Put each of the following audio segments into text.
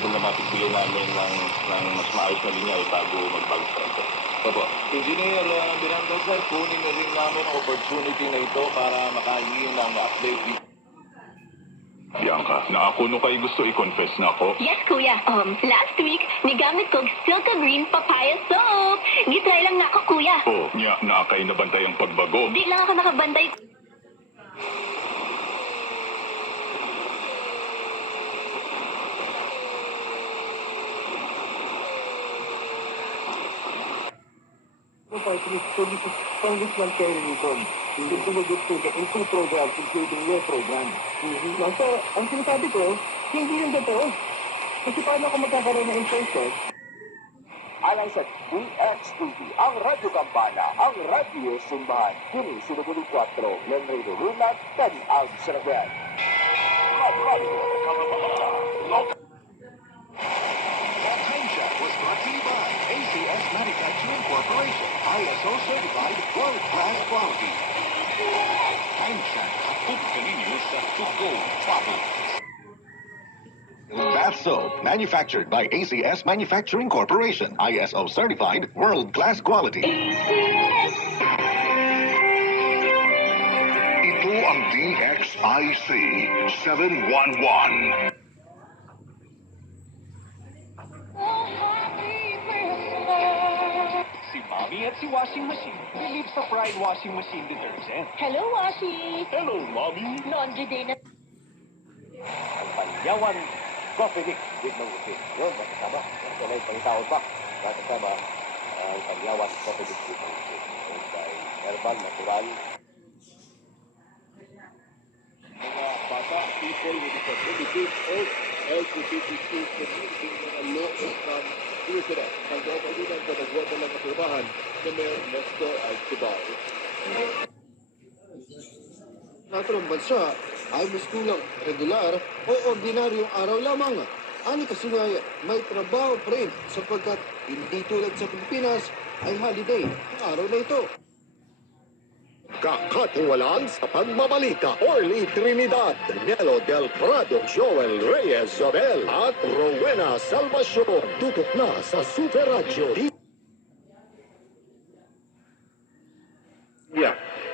reasonable na mapigbigay namin ng mas maayos na linya bago mag-bago sa. Opo. Engineer Miranda, sir, kunin na rin namin ang opportunity na ito para makahingi ng update dito. Bianca, na ako no kayo gusto i-confess na ako? Yes, kuya. Last week, nigamit ko Silka Green Papaya Soap. Gitry lang na ako, kuya. Oh, niya, naakay nabantay ang pagbago. Di lang ako nakabantay. So this is Congressman Terry Newton. Hindi sumagot po in two programs, including your program. So, ang sinasabi ko, hindi yung totoo. Kasi paano ako magkakaroon ng insurance? Alang sa DXTV, ang Radyo Kampana, ang Radyo Simbahan. Kini sinugulong 4, Lenray Lulunat, dan ang Saraguan. Radio Kampana. Time Check was brought to you by ACS Manufacturing Corporation, ISO certified world-class quality. Time Check, hatid kaninyo sa Tugo Travel. Bath soap, manufactured by ACS Manufacturing Corporation, ISO certified, world-class quality. Ito ang DXIC 711. Si Mommy at si Washing Machine. Believe sa Pride Washing Machine Detergent. Hello, Washi. Hello, Mommy. Laundry day na. Ang Panyawan Coffee Mix with Mangusin. Yun, makasama. Wala yung pangitaon pa. Makasama ang Panyawan Coffee Mix with Mangusin. Yun by herbal, natural. Mga bata, people with disabilities, o LGBTQ community mga law from Tuesday. Ang kapalitan sa nagwa na lang naturahan na Mayor Nestor Alcibar. Naturang bansa ay mas kulang regular o ordinaryong araw lamang. Ani kasi nga may trabaho pa rin sapagkat hindi tulad sa Pilipinas ay holiday ang araw na ito. Kakatiwalaan sa pagbabalita, Orly Trinidad, Nelo del Prado, Joel Reyes Zobel, at Rowena Salvacion. Tutok na sa Super Radio.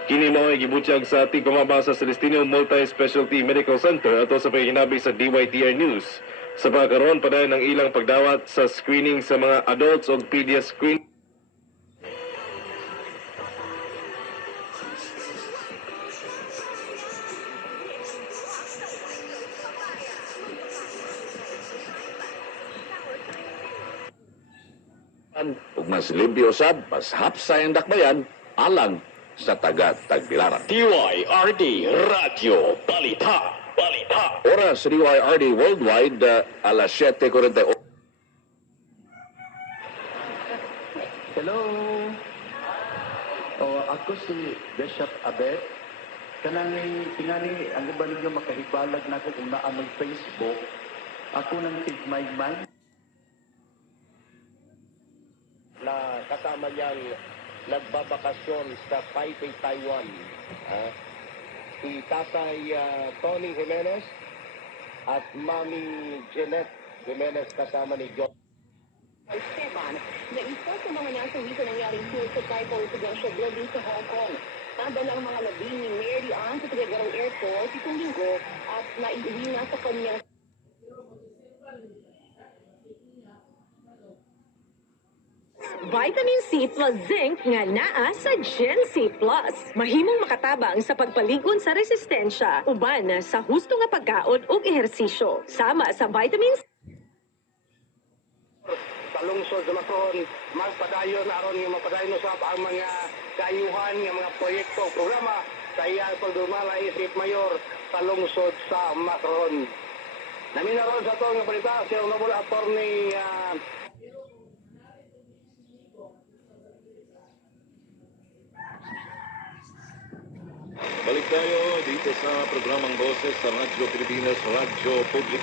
Kini mo ay gibutyag sa ating pamabasa sa Celestino Multi-Specialty Medical Center ato sa paghinabig sa DYTR News. Sa pagkaroon pa ng ilang pagdawat sa screening sa mga adults o pedia screen. Ug mas limpyo usab, mas hapsay ang dakbayan, alang sa taga-Tagbilaran. DYRD Radio Balita. Oras sa DYRD Worldwide, alas 7:48. Hello. Ako si Bishop Abet. Kanang tingani ang iba ninyo makahibalag na ako kung naamag Facebook. Ako nang tigmay-may. Na kasama niyang nagbabakasyon sa Taipei, Taiwan. Si Tatay Tony Jimenez at Mami Jeanette Jimenez kasama ni John. Esteban, na isa sa mga nasa wika nangyaring tour sa Taipei Presidential Building sa Hong Kong. Nadala ang mga labing ni Mary Ann sa Tagaytay Airport itong linggo at naiuwi na sa kanyang Vitamin C plus zinc nga naa sa Gen C+. Mahimong makatabang sa pagpaligon sa resistensya, uban sa husto nga pagkaon ug ehersisyo. Sama sa vitamin C. Sa lungsod sa Macron, magpadayon aron nga mapadayon sa ang mga kaayuhan nga mga proyekto o programa sa iyang pagdumala isip mayor sa lungsod sa Macron. Naminaron sa ito nga balita si Honorable Attorney Balik tayo dito sa programang Boses sa Radyo Pilipinas, Radyo Publiko.